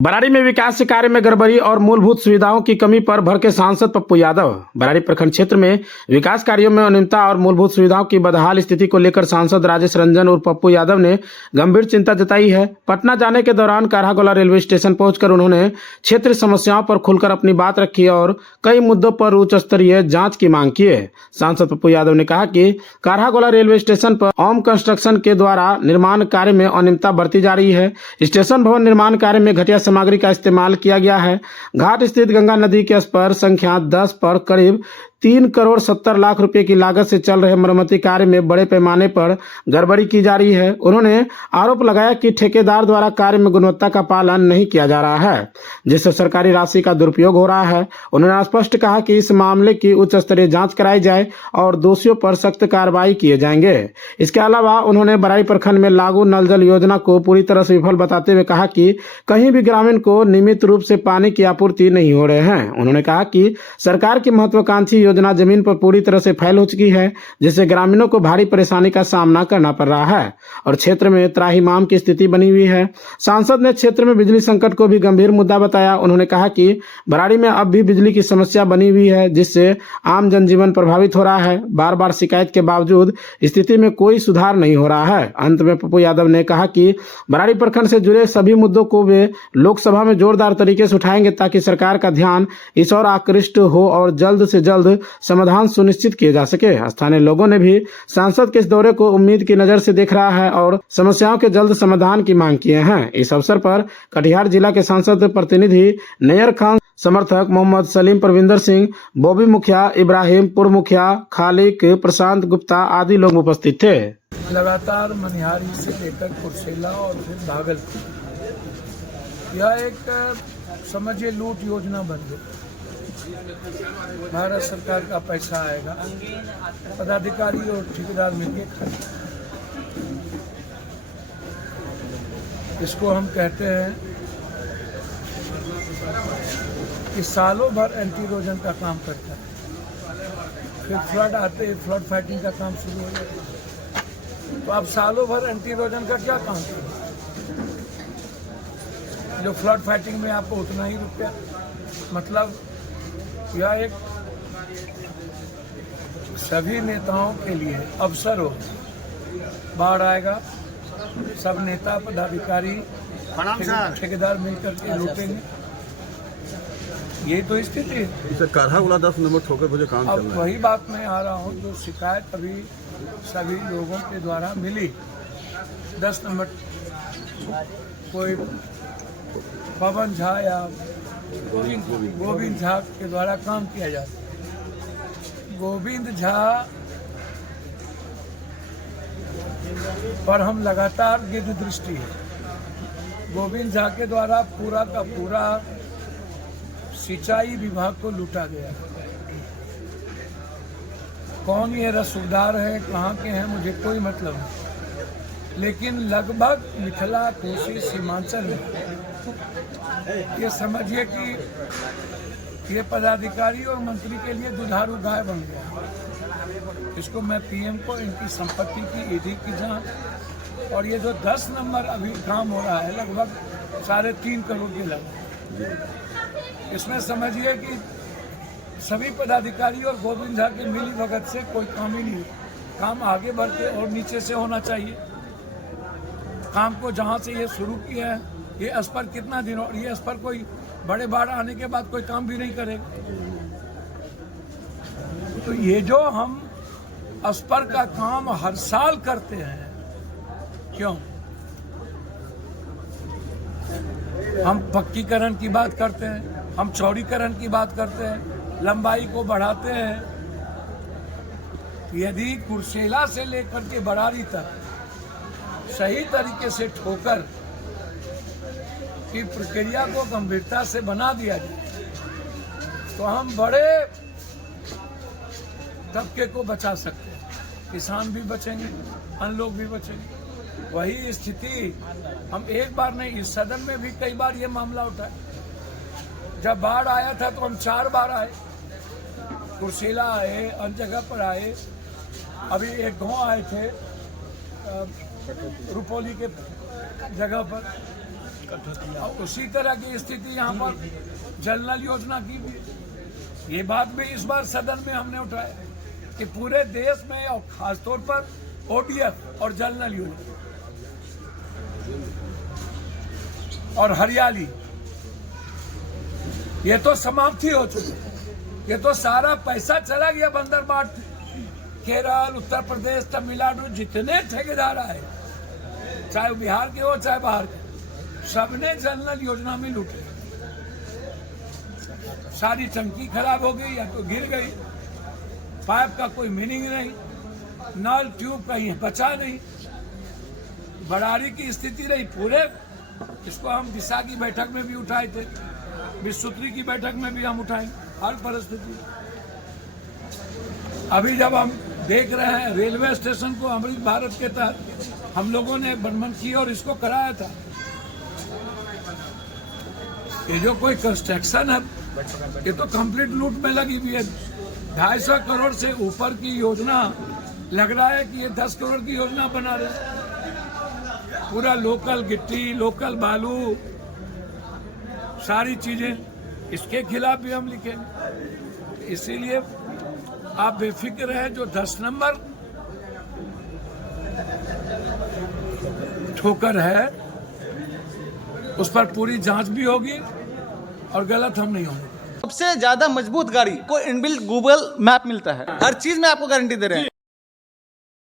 बराड़ी में विकास कार्य में गड़बड़ी और मूलभूत सुविधाओं की कमी पर भड़के सांसद पप्पू यादव। बराड़ी प्रखंड क्षेत्र में विकास कार्यों में अनियमितता और मूलभूत सुविधाओं की बदहाल स्थिति को लेकर सांसद राजेश रंजन और पप्पू यादव ने गंभीर चिंता जताई है। पटना जाने के दौरान कारागोला रेलवे स्टेशन पहुंचकर उन्होंने क्षेत्रीय समस्याओं पर खुलकर अपनी बात रखी और कई मुद्दों पर उच्च स्तरीय जाँच की मांग की है। सांसद पप्पू यादव ने कहा कि कारागोला रेलवे स्टेशन पर ओम कंस्ट्रक्शन के द्वारा निर्माण कार्य में अनियमितता बरती जा रही है। स्टेशन भवन निर्माण कार्य में घटिया सामग्री का इस्तेमाल किया गया है। घाट स्थित गंगा नदी के स्पर संख्या 10 पर करीब 3 करोड़ 70 लाख रुपए की लागत से चल रहे मरम्मती कार्य में बड़े पैमाने पर गड़बड़ी की जा रही है। उन्होंने आरोप लगाया कि ठेकेदार द्वारा कार्य में गुणवत्ता का पालन नहीं किया जा रहा है, जिससे सरकारी राशि का दुरुपयोग हो रहा है। उन्होंने स्पष्ट कहा कि इस मामले की उच्च स्तरीय जांच कराई जाए और दोषियों पर सख्त कार्रवाई किए जाएंगे। इसके अलावा उन्होंने बराई प्रखंड में लागू नल जल योजना को पूरी तरह से विफल बताते हुए कहा कि कहीं भी ग्रामीण को नियमित रूप से पानी की आपूर्ति नहीं हो रहे हैं। उन्होंने कहा कि सरकार की महत्वाकांक्षी योजना जमीन पर पूरी तरह से फैल हो चुकी है, जिससे ग्रामीणों को भारी परेशानी का सामना करना पड़ रहा है और क्षेत्र में त्राहिमाम की स्थिति बनी हुई है। सांसद ने क्षेत्र में बिजली संकट को भी गंभीर मुद्दा बताया। उन्होंने कहा कि बराड़ी में अब भी बिजली की समस्या बनी हुई है, जिससे आम जनजीवन प्रभावित हो रहा है। बार बार शिकायत के बावजूद स्थिति में कोई सुधार नहीं हो रहा है। अंत में पप्पू यादव ने कहा कि बराड़ी प्रखंड से जुड़े सभी मुद्दों को वे लोकसभा में जोरदार तरीके से उठाएंगे, ताकि सरकार का ध्यान इस ओर आकृष्ट हो और जल्द से जल्द समाधान सुनिश्चित किए जा सके। स्थानीय लोगों ने भी सांसद के इस दौरे को उम्मीद की नजर से देख रहा है और समस्याओं के जल्द समाधान की मांग किए हैं। इस अवसर पर कटिहार जिला के सांसद प्रतिनिधि नैयर खान, समर्थक मोहम्मद सलीम, परविंदर सिंह, बॉबी मुखिया, इब्राहिम, पूर्व मुखिया खालिक, प्रशांत गुप्ता आदि लोग उपस्थित थे। लगातार मनिहारी से लेकर कुर्सेला और फिर भागलपुर, यह एक समझिए लूट योजना बन गई। भारत सरकार का पैसा आएगा, पदाधिकारी और ठेकेदार मिलकर खाएंगे। इसको हम कहते हैं कि सालों भर एंटी इरोजन का काम करता है, फिर फ्लड आते ही फ्लड फाइटिंग का काम शुरू हो जाता है। तो आप सालों भर एंटी इरोजन का क्या काम करें? जो फ्लड फाइटिंग में आपको उतना ही रुपया, मतलब यह एक सभी नेताओं के लिए अवसर हो। बाढ़ आएगा, सब नेता पदाधिकारी ठेकेदार मिलकर के लूटेंगे। यही तो स्थिति है। कारागोला 10 नंबर ठोकर मुझे काम अब चल रहा है। वही बात में आ रहा हूँ, जो शिकायत अभी सभी लोगों के द्वारा मिली। 10 नंबर कोई पवन झा या गोविंद झा के द्वारा काम किया जाता है। गोविंद झा पर हम लगातार गिद्ध दृष्टि है। गोविंद झा के द्वारा पूरा का पूरा सिंचाई विभाग को लूटा गया। कौन ये रसूखदार है, कहाँ के हैं, मुझे कोई मतलब नहीं, लेकिन लगभग मिथिला, कोसी, सीमांचल में ये समझिए कि ये पदाधिकारी और मंत्री के लिए दुधारू गाय बन गया। इसको मैं पीएम को इनकी संपत्ति की ईडी की जांच, और ये जो 10 नंबर अभी काम हो रहा है लगभग 3.5 करोड़ की लागत, इसमें समझिए कि सभी पदाधिकारी और गोविंद झा के मिली भगत से कोई काम ही नहीं। काम आगे बढ़ के और नीचे से होना चाहिए। काम को जहाँ से ये शुरू किया है, ये अस्पर कितना दिन, और ये अस्पर कोई बड़े बाढ़ आने के बाद कोई काम भी नहीं करेगा। तो ये जो हम अस्पर का काम हर साल करते हैं, क्यों? हम पक्कीकरण की बात करते हैं, हम चौड़ीकरण की बात करते हैं, लंबाई को बढ़ाते हैं। यदि कुर्सेला से लेकर के बराड़ी तक सही तरीके से ठोकर की प्रक्रिया को गंभीरता से बना दिया जाए, तो हम बड़े तबके को बचा सकते हैं। किसान भी बचेंगे, अन्य लोग भी बचेंगे। वही स्थिति हम एक बार नहीं, इस सदन में भी कई बार ये मामला उठा। जब बाढ़ आया था तो हम 4 बार आए, कुर्सेला आए, अन्य जगह पर आए। अभी एक गांव आए थे रुपौली के जगह पर, और उसी तरह की स्थिति यहाँ पर जल नल योजना की भी है। ये बात भी इस बार सदन में हमने उठाया कि पूरे देश में और खासतौर पर ओडीएफ और जल नल योजना और हरियाली ये तो समाप्ति हो चुकी है। ये तो सारा पैसा चला गया बंदरबाट, केरल, उत्तर प्रदेश, तमिलनाडु, जितने ठेकेदार आए, चाहे बिहार के हो चाहे बाहर के, सबने जल नल योजना में लूटे। सारी टंकी खराब हो गई या तो गिर गई, पाइप का कोई मीनिंग नहीं, नल ट्यूब कहीं बचा नहीं, बड़ारी की स्थिति रही। पूरे इसको हम दिशा की बैठक में भी उठाए थे, विश्वसूत्री की बैठक में भी हम उठाएं हर परिस्थिति। अभी जब हम देख रहे हैं रेलवे स्टेशन को अमृत भारत के तहत हम लोगों ने बनमन की और इसको कराया था। ये जो कोई कंस्ट्रक्शन है ये तो कंप्लीट लूट में लगी हुई है। 250 करोड़ से ऊपर की योजना लग रहा है कि ये 10 करोड़ की योजना बना रहे। पूरा लोकल गिट्टी, लोकल बालू, सारी चीजें, इसके खिलाफ भी हम लिखेंगे। इसीलिए आप बेफिक्र हैं, जो 10 नंबर ठोकर है उस पर पूरी जांच भी होगी और गलत हम नहीं होंगे। सबसे ज्यादा मजबूत गाड़ी को इनबिल्ट गूगल मैप मिलता है, हर चीज में आपको गारंटी दे रहे हैं।